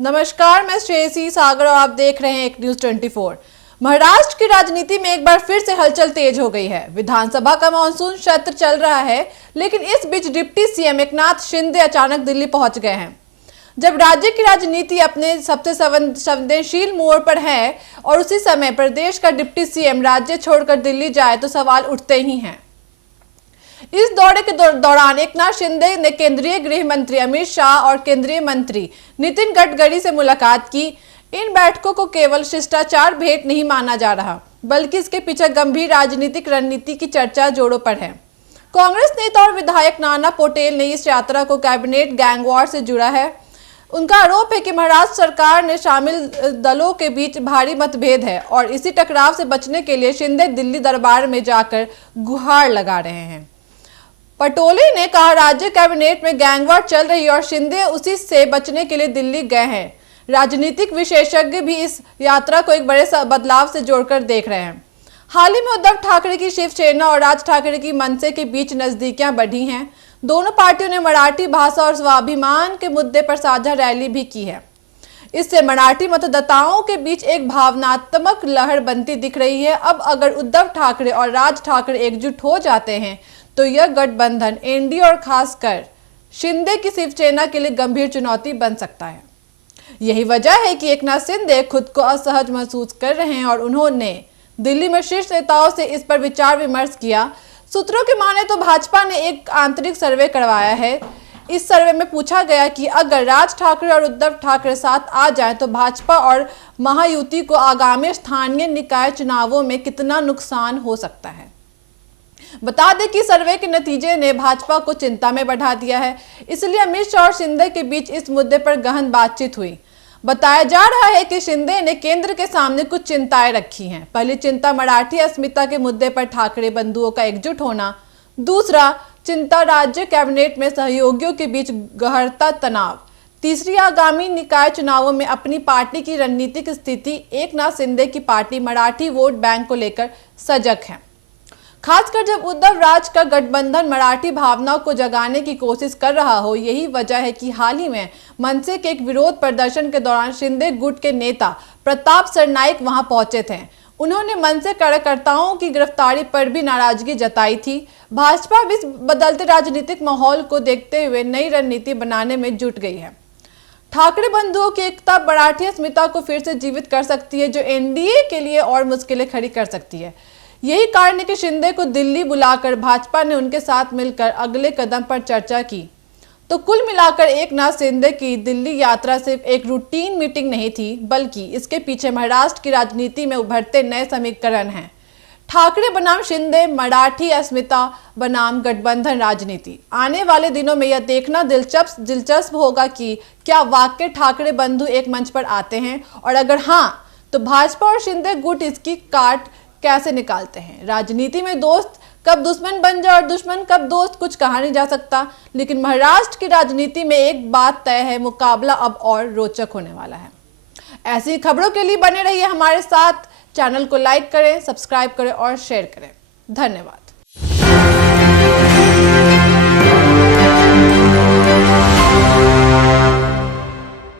नमस्कार, मैं श्रेयसी सागर और आप देख रहे हैं एक न्यूज 24। महाराष्ट्र की राजनीति में एक बार फिर से हलचल तेज हो गई है। विधानसभा का मानसून सत्र चल रहा है, लेकिन इस बीच डिप्टी सीएम एकनाथ शिंदे अचानक दिल्ली पहुंच गए हैं। जब राज्य की राजनीति अपने सबसे संवेदनशील मोड़ पर है और उसी समय प्रदेश का डिप्टी सीएम राज्य छोड़कर दिल्ली जाए तो सवाल उठते ही हैं। इस दौरे के दौरान एकनाथ शिंदे ने केंद्रीय गृह मंत्री अमित शाह और केंद्रीय मंत्री नितिन गडकरी से मुलाकात की। इन बैठकों को केवल शिष्टाचार भेंट नहीं माना जा रहा, बल्कि इसके पीछे गंभीर राजनीतिक रणनीति की चर्चा जोरों पर है। कांग्रेस नेता और विधायक नाना पटोले ने इस यात्रा को कैबिनेट गैंगवॉर से जुड़ा है। उनका आरोप है कि महाराष्ट्र सरकार ने शामिल दलों के बीच भारी मतभेद है और इसी टकराव से बचने के लिए शिंदे दिल्ली दरबार में जाकर गुहार लगा रहे हैं। पटोले ने कहा, राज्य कैबिनेट में गैंगवॉर चल रही है और शिंदे उसी से बचने के लिए दिल्ली गए हैं। राजनीतिक विशेषज्ञ भी इस यात्रा को एक बड़े बदलाव से जोड़कर देख रहे हैं। हाल ही में उद्धव ठाकरे की शिवसेना और राज ठाकरे की मनसे के बीच नजदीकियां बढ़ी हैं। दोनों पार्टियों ने मराठी भाषा और स्वाभिमान के मुद्दे पर साझा रैली भी की है। इससे मराठी मतदाताओं के बीच एक भावनात्मक लहर बनती दिख रही है। अब अगर उद्धव ठाकरे और राज ठाकरे एकजुट हो जाते हैं तो यह गठबंधन एनडीए और खासकर शिंदे की शिवसेना के लिए गंभीर चुनौती बन सकता है। यही वजह है कि एकनाथ शिंदे खुद को असहज महसूस कर रहे हैं और उन्होंने दिल्ली में शीर्ष नेताओं से इस पर विचार विमर्श किया। सूत्रों की माने तो भाजपा ने एक आंतरिक सर्वे करवाया है। इस सर्वे में पूछा गया कि अगर राज ठाकरे और उद्धव ठाकरे साथ आ जाएं तो भाजपा और महायुति को आगामी स्थानीय निकाय चुनावों में कितना नुकसान हो सकता है। बता दें कि सर्वे के नतीजे ने भाजपा को चिंता में बढ़ा दिया है, इसलिए अमित शाह और शिंदे के बीच इस मुद्दे पर गहन बातचीत हुई। बताया जा रहा है कि शिंदे ने केंद्र के सामने कुछ चिंताएं रखी हैं। पहली चिंता मराठी अस्मिता के मुद्दे पर ठाकरे बंधुओं का एकजुट होना। दूसरा चिंता राज्य कैबिनेट में सहयोगियों के बीच गहरता तनाव। तीसरी आगामी निकाय चुनावों में अपनी पार्टी की रणनीतिक स्थिति। एकनाथ शिंदे की पार्टी मराठी वोट बैंक को लेकर सजग है, खासकर जब उद्धव राज का गठबंधन मराठी भावनाओं को जगाने की कोशिश कर रहा हो। यही वजह है कि हाल ही में मनसे के एक विरोध प्रदर्शन के दौरान शिंदे गुट के नेता प्रताप सरनाइक वहां पहुंचे थे। उन्होंने मनसे कार्यकर्ताओं की गिरफ्तारी पर भी नाराजगी जताई थी। भाजपा भी इस बदलते राजनीतिक माहौल को देखते हुए नई रणनीति बनाने में जुट गई है। ठाकरे बंधुओं की एकता मराठी अस्मिता को फिर से जीवित कर सकती है, जो एनडीए के लिए और मुश्किलें खड़ी कर सकती है। यही कारण है कि शिंदे को दिल्ली बुलाकर भाजपा ने उनके साथ मिलकर अगले कदम पर चर्चा की। तो कुल मिलाकर एकनाथ शिंदे की दिल्ली यात्रा सिर्फ एक रूटीन मीटिंग नहीं थी, बल्कि इसके पीछे महाराष्ट्र की राजनीति में उभरते नए समीकरण हैं। ठाकरे बनाम शिंदे, मराठी अस्मिता बनाम गठबंधन राजनीति। आने वाले दिनों में यह देखना दिलचस्प होगा कि क्या वाकई ठाकरे बंधु एक मंच पर आते हैं, और अगर हाँ तो भाजपा और शिंदे गुट इसकी काट कैसे निकालते हैं। राजनीति में दोस्त कब दुश्मन बन जाए और दुश्मन कब दोस्त, कुछ कहा नहीं जा सकता। लेकिन महाराष्ट्र की राजनीति में एक बात तय है, मुकाबला अब और रोचक होने वाला है। ऐसी खबरों के लिए बने रहिए हमारे साथ। चैनल को लाइक करें, सब्सक्राइब करें और शेयर करें। धन्यवाद।